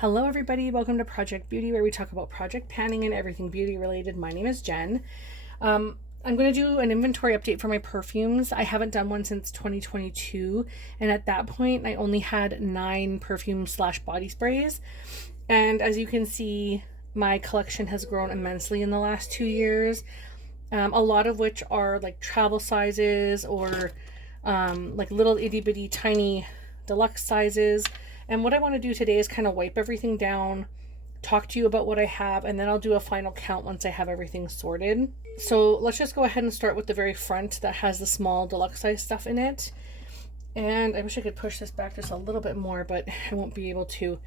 Hello everybody, welcome to Project Beauty, where we talk about project panning and everything beauty related. My name is Jen. I'm going to do an inventory update for my perfumes. I haven't done one since 2022, and at that point I only had 9 perfumes slash body sprays. And as you can see, my collection has grown immensely in the last 2 years. A lot of which are like travel sizes or like little itty bitty tiny deluxe sizes. And what I want to do today is kind of wipe everything down, talk to you about what I have, and then I'll do a final count once I have everything sorted. So let's just go ahead and start with the very front that has the small deluxe size stuff in it. And I wish I could push this back just a little bit more, but I won't be able to.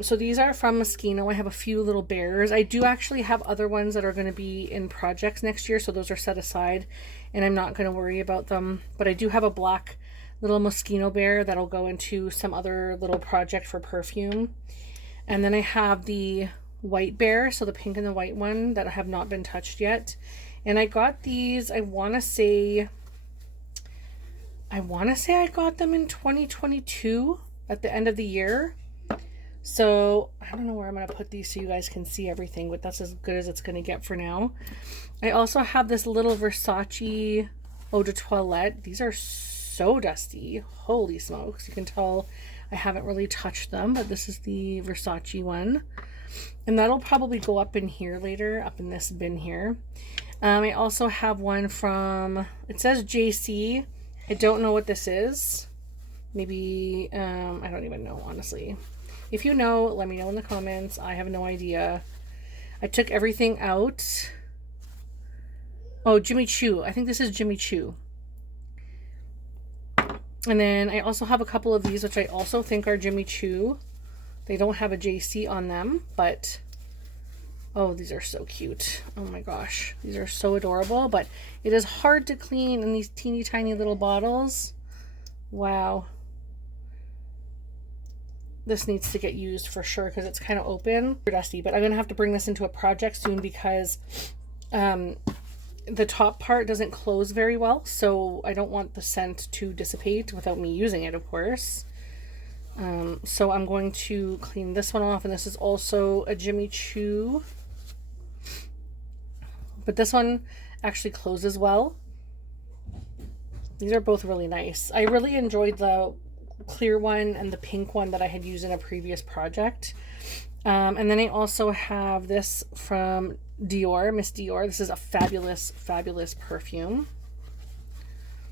So these are from Moschino. I have a few little bears. I do actually have other ones that are going to be in projects next year, so those are set aside, and I'm not going to worry about them. But I do have a black little Moschino bear that'll go into some other little project for perfume. And then I have the white bear, so the pink and the white one that have not been touched yet. And I got these, I want to say I got them in 2022 at the end of the year. So I don't know where I'm going to put these so you guys can see everything, but that's as good as it's going to get for now. I also have this little Versace Eau de Toilette. These are so dusty. Holy smokes. You can tell I haven't really touched them, but this is the Versace one. And that'll probably go up in here later, up in this bin here. I also have one from, it says JC. I don't know what this is. Maybe, I don't even know, honestly. If you know, let me know in the comments. I have no idea. I took everything out. Oh, Jimmy Choo. I think this is Jimmy Choo. And then I also have a couple of these, which I also think are Jimmy Choo. They don't have a JC on them, but oh, these are so cute. Oh my gosh. These are so adorable, but it is hard to clean in these teeny tiny little bottles. Wow. This needs to get used for sure because it's kind of open. Dusty, but I'm going to have to bring this into a project soon because the top part doesn't close very well, so I don't want the scent to dissipate without me using it, of course. So I'm going to clean this one off, and this is also a Jimmy Choo. But this one actually closes well. These are both really nice. I really enjoyed the clear one and the pink one that I had used in a previous project. And then I also have this from Dior, Miss Dior. This is a fabulous, fabulous perfume.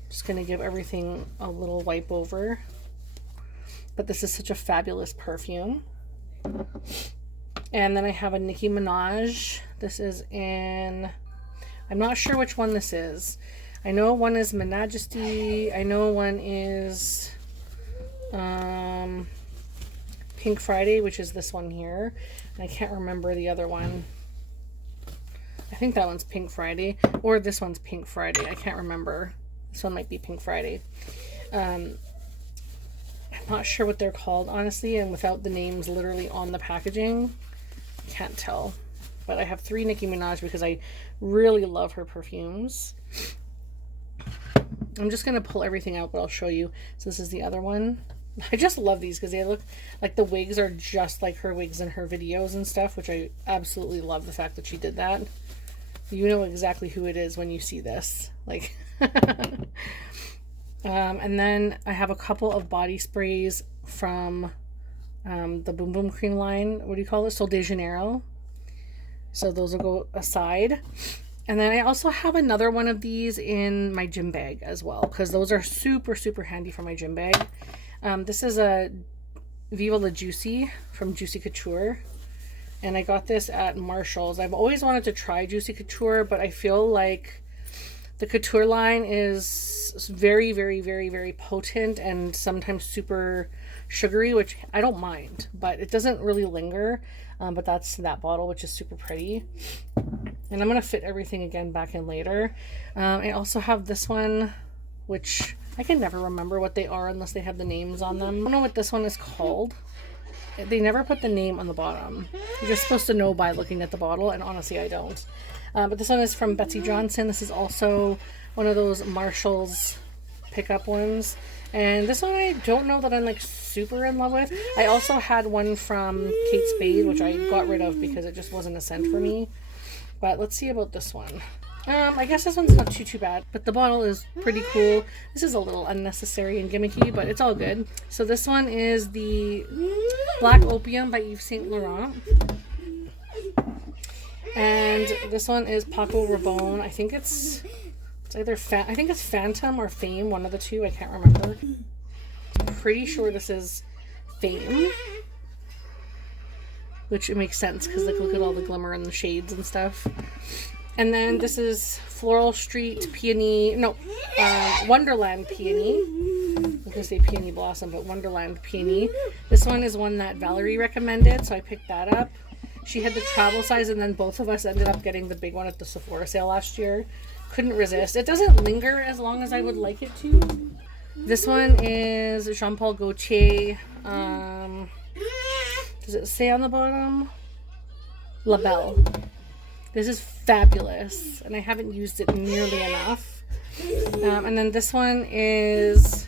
Just going to give everything a little wipe over. But this is such a fabulous perfume. And then I have a Nicki Minaj. This is in, I'm not sure which one this is. I know one is Majesty. I know one is Pink Friday, which is this one here. And I can't remember the other one. I think that one's Pink Friday, or this one's Pink Friday. I can't remember. This one might be Pink Friday. I'm not sure what they're called, honestly, and without the names literally on the packaging, can't tell. But I have 3 Nicki Minaj because I really love her perfumes. I'm just going to pull everything out, but I'll show you. So this is the other one. I just love these because they look like the wigs are just like her wigs in her videos and stuff, which I absolutely love the fact that she did that. You know exactly who it is when you see this. Like, and then I have a couple of body sprays from the Boom Boom Cream line. What do you call it? Sol de Janeiro. So those will go aside. And then I also have another one of these in my gym bag as well, because those are super, super handy for my gym bag. This is a Viva La Juicy from Juicy Couture. And I got this at Marshall's. I've always wanted to try Juicy Couture, but I feel like the Couture line is very, very, very, very potent and sometimes super sugary, which I don't mind, but it doesn't really linger. But that's that bottle, which is super pretty. And I'm going to fit everything again back in later. I also have this one, which I can never remember what they are unless they have the names on them. I don't know what this one is called. They never put the name on the bottom. You're just supposed to know by looking at the bottle, and honestly, I don't. But this one is from Betsy Johnson. This is also one of those Marshall's pickup ones. And this one I don't know that I'm like super in love with. I also had one from Kate Spade, which I got rid of because it just wasn't a scent for me. But let's see about this one. I guess this one's not too bad, but the bottle is pretty cool. This is a little unnecessary and gimmicky, but it's all good. So this one is the Black Opium by Yves Saint Laurent. And this one is Paco Rabanne. I think it's either I think it's Phantom or Fame, one of the two. I can't remember. I'm pretty sure this is Fame, which it makes sense because like look at all the glimmer and the shades and stuff. And then this is Floral Street Peony, no, Wonderland Peony. I'm gonna say Peony Blossom, but Wonderland Peony. This one is one that Valerie recommended, so I picked that up. She had the travel size, and then both of us ended up getting the big one at the Sephora sale last year. Couldn't resist. It doesn't linger as long as I would like it to. This one is Jean Paul Gaultier. Does it say on the bottom? La Belle. This is fabulous, and I haven't used it nearly enough. And then this one is,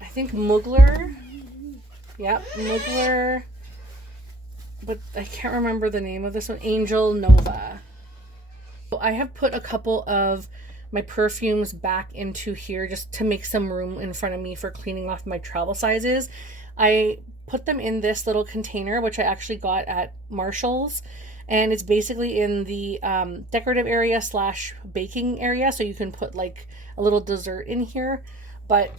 I think, Mugler. Yep, Mugler. But I can't remember the name of this one. Angel Nova. I have put a couple of my perfumes back into here just to make some room in front of me for cleaning off my travel sizes. I put them in this little container, which I actually got at Marshall's. And it's basically in the decorative area / baking area. So you can put like a little dessert in here. But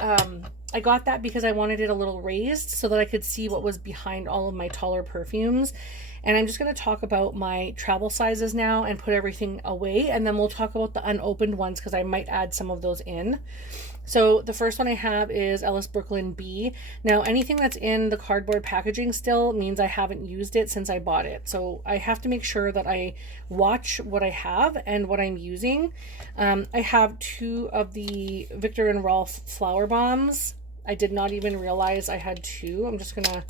I got that because I wanted it a little raised so that I could see what was behind all of my taller perfumes. And I'm just going to talk about my travel sizes now and put everything away. And then we'll talk about the unopened ones because I might add some of those in. So the first one I have is Ellis Brooklyn B. Now anything that's in the cardboard packaging still means I haven't used it since I bought it. So I have to make sure that I watch what I have and what I'm using. I have 2 of the Viktor and Rolf Flower Bombs. I did not even realize I had 2. I'm just going to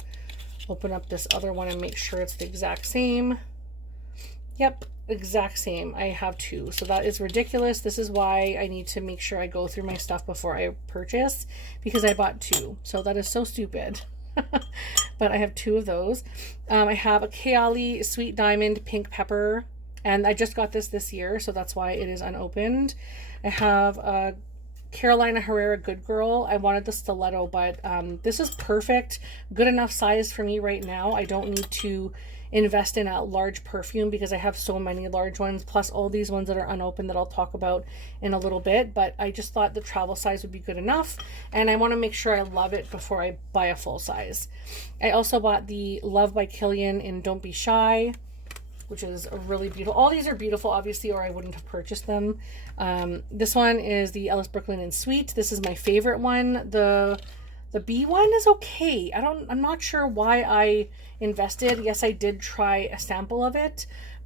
open up this other one and make sure it's the exact same. Yep, exact same. I have 2. So that is ridiculous. This is why I need to make sure I go through my stuff before I purchase, because I bought 2. So that is so stupid. But I have 2 of those. I have a Kayali Sweet Diamond Pink Pepper, and I just got this year, so that's why it is unopened. I have a Carolina Herrera Good Girl. I wanted the stiletto, but this is perfect, good enough size for me right now. I don't need to invest in a large perfume because I have so many large ones, plus all these ones that are unopened that I'll talk about in a little bit. But I just thought the travel size would be good enough, and I want to make sure I love it before I buy a full size. I also bought the Love by Kilian in Don't Be Shy, which is a really beautiful. All these are beautiful, obviously, or I wouldn't have purchased them. This one is the Ellis Brooklyn in Sweet. This is my favorite one. The B one is okay. I'm not sure why I invested. Yes, I did try a sample of it,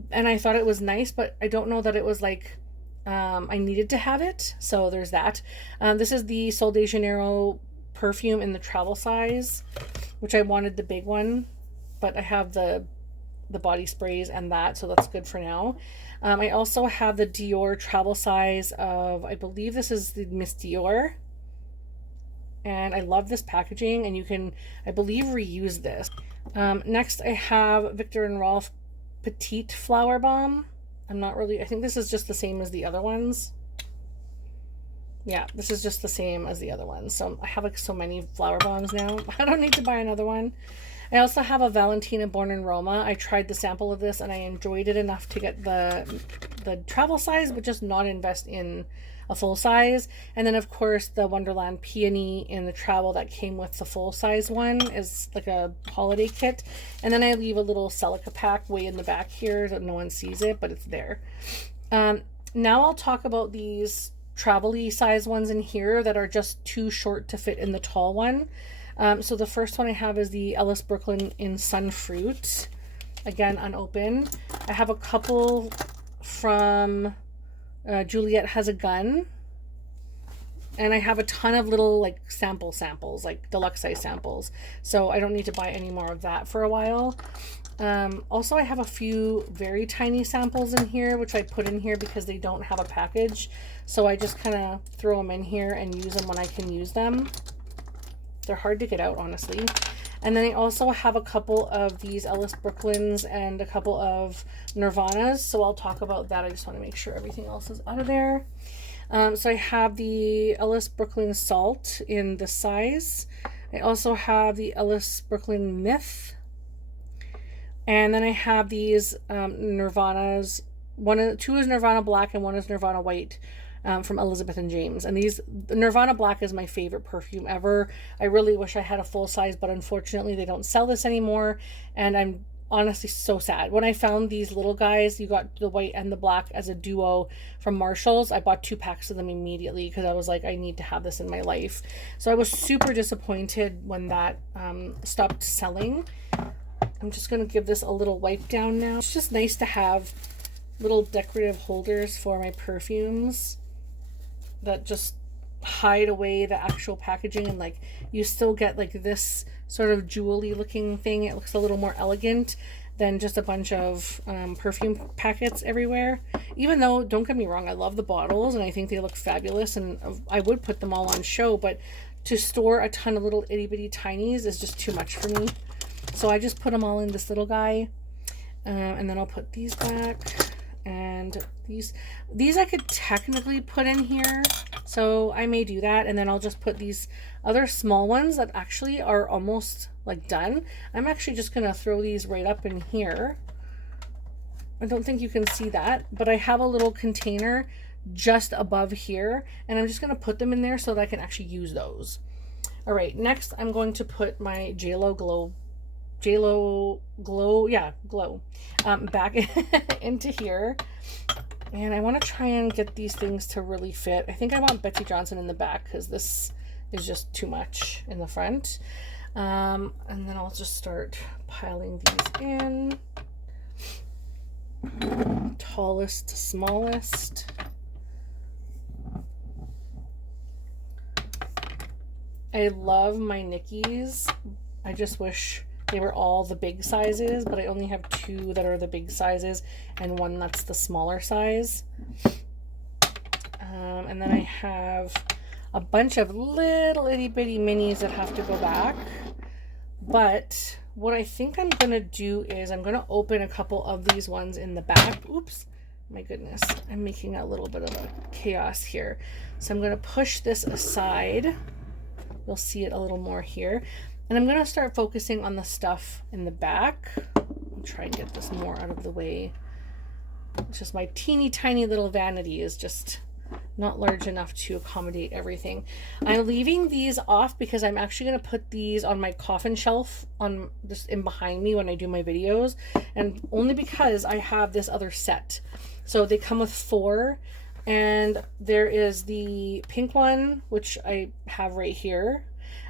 and I thought it was nice, but I don't know that it was like I needed to have it. So there's that. This is the Sol de Janeiro perfume in the travel size, which I wanted the big one, but I have the body sprays and that, so that's good for now. I also have the Dior travel size of, I believe this is the Miss Dior, and I love this packaging, and you can, I believe, reuse this. Next I have Viktor and Rolf Petite Flower Bomb. I think this is just the same as the other ones. Yeah, this is just the same as the other ones. So I have like so many flower bombs now. I don't need to buy another one. I also have a Valentina Born in Roma. I tried the sample of this and I enjoyed it enough to get the travel size, but just not invest in a full size. And then of course the Wonderland Peony in the travel that came with the full size one is like a holiday kit. And then I leave a little Celica pack way in the back here so no one sees it, but it's there. Now I'll talk about these travel-y size ones in here that are just too short to fit in the tall one. So the first one I have is the Ellis Brooklyn in Sunfruit. Again, unopened. I have a couple from Juliet Has a Gun. And I have a ton of little like samples, like deluxe size samples. So I don't need to buy any more of that for a while. Also, I have a few very tiny samples in here, which I put in here because they don't have a package. So I just kind of throw them in here and use them when I can use them. They're hard to get out, honestly. And then I also have a couple of these Ellis Brooklyns and a couple of Nirvanas. So I'll talk about that. I just want to make sure everything else is out of there. So I have the Ellis Brooklyn Salt in this size. I also have the Ellis Brooklyn Myth. And then I have these Nirvanas. Two is Nirvana Black and one is Nirvana White. From Elizabeth and James. And these, Nirvana Black is my favorite perfume ever. I really wish I had a full size, but unfortunately they don't sell this anymore. And I'm honestly so sad. When I found these little guys, you got the white and the black as a duo from Marshall's. I bought 2 packs of them immediately because I was like, I need to have this in my life. So I was super disappointed when that stopped selling. I'm just going to give this a little wipe down now. It's just nice to have little decorative holders for my perfumes that just hide away the actual packaging, and like you still get like this sort of jewelry looking thing. It looks a little more elegant than just a bunch of perfume packets everywhere. Even though, don't get me wrong, I love the bottles and I think they look fabulous and I would put them all on show, but to store a ton of little itty bitty tinies is just too much for me. So I just put them all in this little guy, and then I'll put these back. And these I could technically put in here, so I may do that. And then I'll just put these other small ones that actually are almost like done. I'm actually just gonna throw these right up in here. I don't think you can see that, but I have a little container just above here, and I'm just gonna put them in there so that I can actually use those. All right, next I'm going to put my JLo Glow back into here, and I want to try and get these things to really fit. I think I want Betsy Johnson in the back because this is just too much in the front. And then I'll just start piling these in, tallest to smallest. I love my Nickies. I just wish they were all the big sizes, but I only have 2 that are the big sizes and 1 that's the smaller size. And then I have a bunch of little itty bitty minis that have to go back. But what I think I'm gonna do is I'm gonna open a couple of these ones in the back. Oops, my goodness, I'm making a little bit of a chaos here. So I'm gonna push this aside. You'll see it a little more here. And I'm going to start focusing on the stuff in the back. I'll try and get this more out of the way. It's just my teeny tiny little vanity is just not large enough to accommodate everything. I'm leaving these off because I'm actually going to put these on my coffin shelf on just in behind me when I do my videos. And only because I have this other set. So they come with 4. And there is the pink one, which I have right here.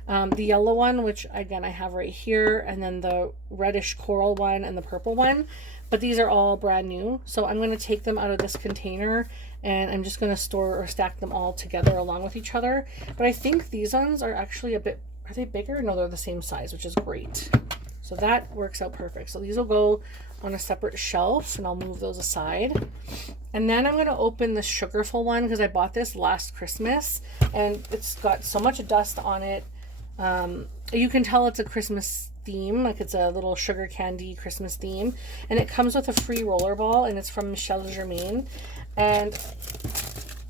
The yellow one, which again I have right here, and then the reddish coral one and the purple one, but these are all brand new. So I'm going to take them out of this container and I'm just going to store or stack them all together along with each other. But I think these ones are actually a bit, are they bigger? No, they're the same size, which is great. So that works out perfect. So these will go on a separate shelf and I'll move those aside. And then I'm going to open the Sugarful one because I bought this last Christmas and it's got so much dust on it. You can tell it's a Christmas theme, like it's a little sugar candy Christmas theme, and it comes with a free roller ball, and it's from Michel Germain. And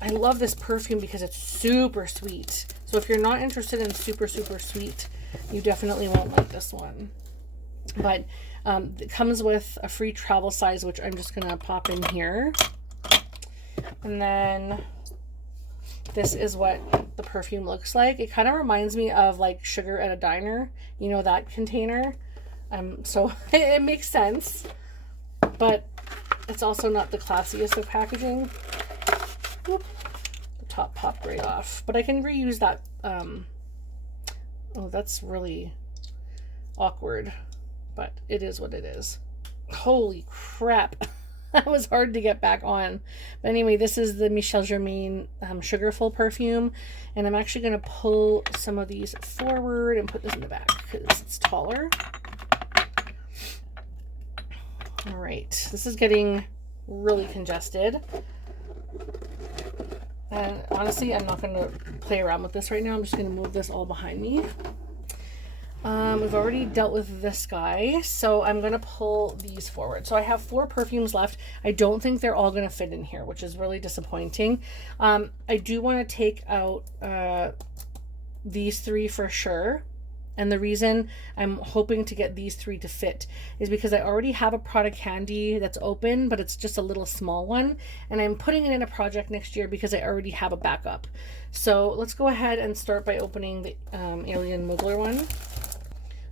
I love this perfume because it's super sweet. So if you're not interested in super sweet, you definitely won't like this one. But it comes with a free travel size, which I'm just gonna pop in here. And then this is what the perfume looks like. It kind of reminds me of like Sugar at a Diner, you know, that container. So it makes sense, but it's also not the classiest of packaging. Whoop. The top popped right off, but I can reuse that. Oh, that's really awkward, but it is what it is. Holy crap. That was hard to get back on. But anyway, this is the Michel Germain Sugarful perfume. And I'm actually going to pull some of these forward and put this in the back because it's taller. All right, this is getting really congested. And honestly, I'm not going to play around with this right now. I'm just going to move this all behind me. We've already dealt with this guy, so I'm going to pull these forward. So I have 4 perfumes left. I don't think they're all going to fit in here, which is really disappointing. I do want to take out these 3 for sure. And the reason I'm hoping to get these 3 to fit is because I already have a product handy that's open, but it's just a little small one. And I'm putting it in a project next year because I already have a backup. So let's go ahead and start by opening the Alien Mugler one.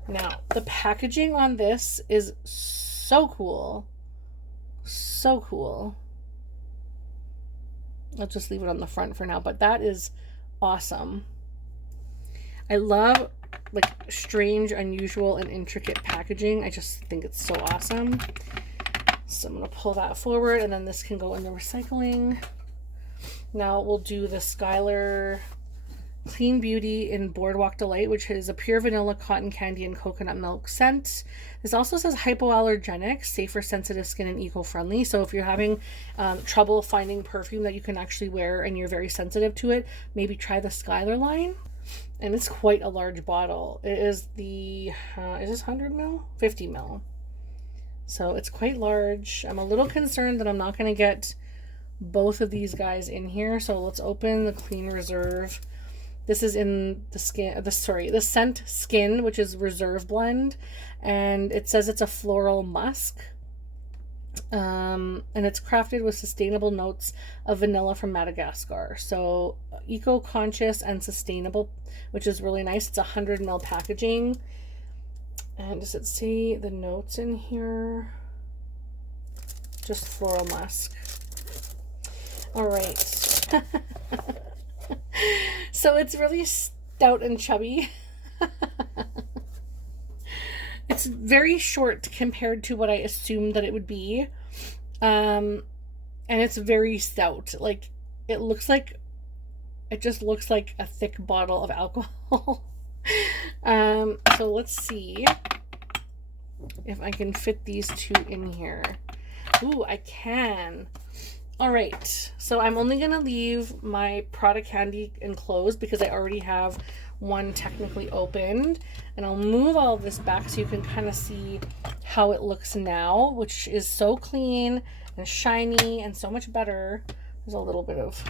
Now, the packaging on this is so cool. So cool. I'll just leave it on the front for now, but that is awesome. I love like strange, unusual, and intricate packaging. I just think it's so awesome. So I'm going to pull that forward, and then this can go in the recycling. Now we'll do the Skylar Clean Beauty in Boardwalk Delight, which is a pure vanilla, cotton candy, and coconut milk scent. This also says hypoallergenic, safe for sensitive skin, and eco-friendly. So if you're having trouble finding perfume that you can actually wear and you're very sensitive to it, maybe try the Skylar line. And it's quite a large bottle. It is the, is this 100 ml? 50 ml. So it's quite large. I'm a little concerned that I'm not going to get both of these guys in here. So let's open the Clean Reserve. This is in the scent Skin, which is Reserve Blend. And it says it's a floral musk. And it's crafted with sustainable notes of vanilla from Madagascar. So eco-conscious and sustainable, which is really nice. It's 100 ml packaging. And does it say the notes in here? Just floral musk. All right. So it's really stout and chubby. It's very short compared to what I assumed that it would be. And it's very stout. Like, it just looks like a thick bottle of alcohol. So let's see if I can fit these 2 in here. Ooh, I can. All right, so I'm only gonna leave my product handy enclosed because I already have one technically opened, and I'll move all of this back so you can kind of see how it looks now, which is so clean and shiny and so much better. There's a little bit of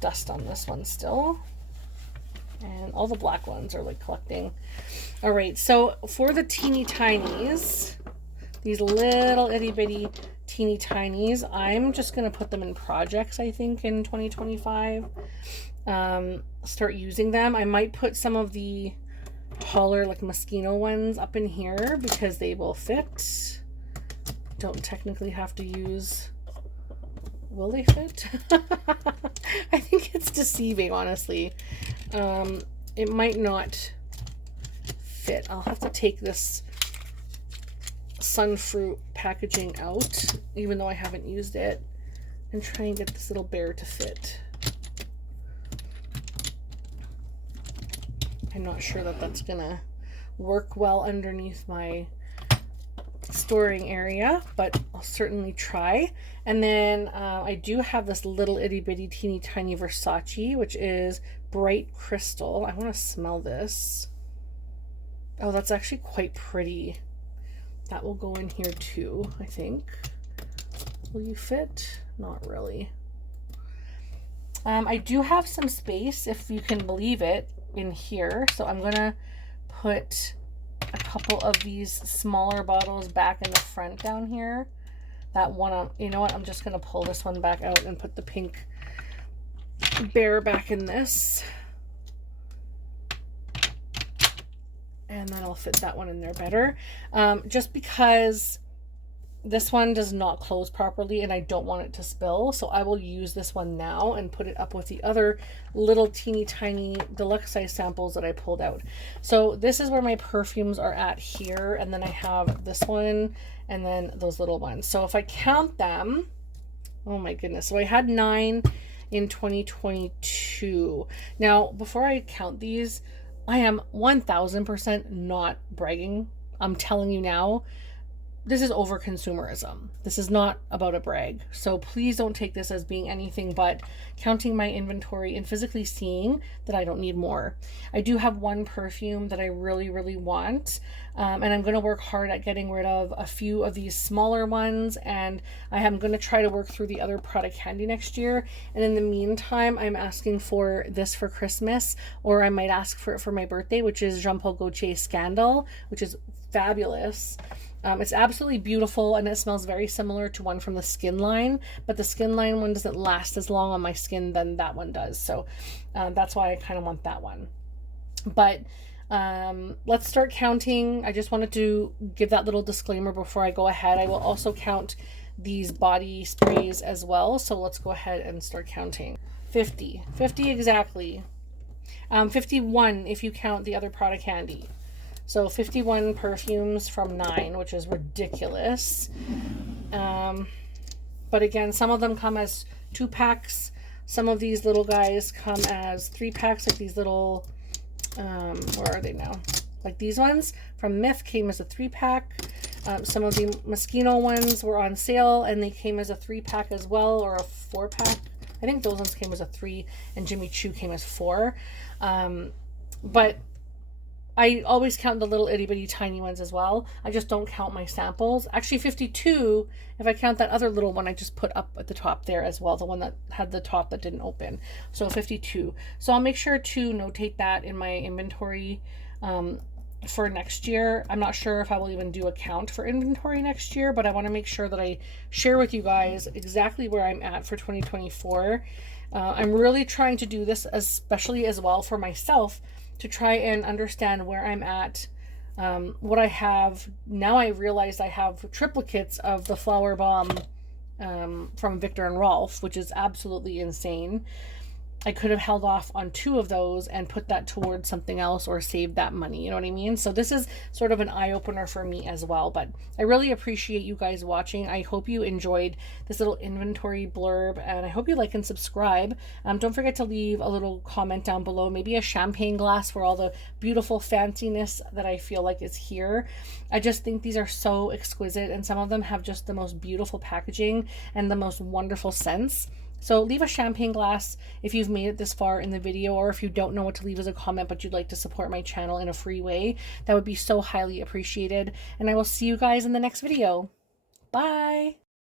dust on this one still, and all the black ones are like collecting. All right, so for the teeny tinies, these little itty bitty teeny tinies, I'm just going to put them in projects, I think, in 2025. Start using them. I might put some of the taller, like Moschino ones up in here because they will fit. Don't technically have to use... Will they fit? I think it's deceiving, honestly. It might not fit. I'll have to take this Sunfruit packaging out, even though I haven't used it, and try and get this little bear to fit. I'm not sure that that's gonna work well underneath my storing area, but I'll certainly try. And then I do have this little itty bitty teeny tiny Versace, which is Bright Crystal. I want to smell this. Oh, that's actually quite pretty. That will go in here too, I think. Will you fit? Not really. I do have some space, if you can believe it, in here. So I'm gonna put a couple of these smaller bottles back in the front down here. That one, you know what? I'm just gonna pull this one back out and put the pink bear back in this. And then I'll fit that one in there better. Just because this one does not close properly and I don't want it to spill. So I will use this one now and put it up with the other little teeny tiny deluxe size samples that I pulled out. So this is where my perfumes are at here. And then I have this one and then those little ones. So if I count them, oh my goodness. So I had 9 in 2022. Now, before I count these, I am 1000% not bragging. I'm telling you now, this is over consumerism. This is not about a brag. So please don't take this as being anything but counting my inventory and physically seeing that I don't need more. I do have one perfume that I really, really want. And I'm going to work hard at getting rid of a few of these smaller ones. And I am going to try to work through the other product candy next year. And in the meantime, I'm asking for this for Christmas, or I might ask for it for my birthday, which is Jean Paul Gaultier Scandal, which is fabulous. It's absolutely beautiful, and it smells very similar to one from the Skin line, but the Skin line one doesn't last as long on my skin than that one does. So that's why I kind of want that one. But let's start counting. I just wanted to give that little disclaimer before I go ahead. I will also count these body sprays as well. So let's go ahead and start counting. 50 exactly. 51 if you count the other product candy. So 51 perfumes from 9, which is ridiculous. But again, some of them come as 2 packs. Some of these little guys come as 3 packs, like these little, where are they now? Like these ones from Myth came as a 3-pack. Some of the Moschino ones were on sale and they came as a 3-pack as well, or a 4-pack. I think those ones came as a 3 and Jimmy Choo came as 4. But I always count the little itty bitty tiny ones as well. I just don't count my samples. Actually 52, if I count that other little one I just put up at the top there as well, the one that had the top that didn't open. So 52. So I'll make sure to notate that in my inventory for next year. I'm not sure if I will even do a count for inventory next year, but I want to make sure that I share with you guys exactly where I'm at for 2024. I'm really trying to do this especially as well for myself, to try and understand where I'm at, what I have. Now I realized I have triplicates of the Flower Bomb from Viktor and Rolf, which is absolutely insane. I could have held off on 2 of those and put that towards something else or saved that money. You know what I mean? So this is sort of an eye-opener for me as well. But I really appreciate you guys watching. I hope you enjoyed this little inventory blurb, and I hope you like and subscribe. Don't forget to leave a little comment down below, maybe a champagne glass for all the beautiful fanciness that I feel like is here. I just think these are so exquisite, and some of them have just the most beautiful packaging and the most wonderful scents. So leave a champagne glass if you've made it this far in the video, or if you don't know what to leave as a comment but you'd like to support my channel in a free way. That would be so highly appreciated. And I will see you guys in the next video. Bye!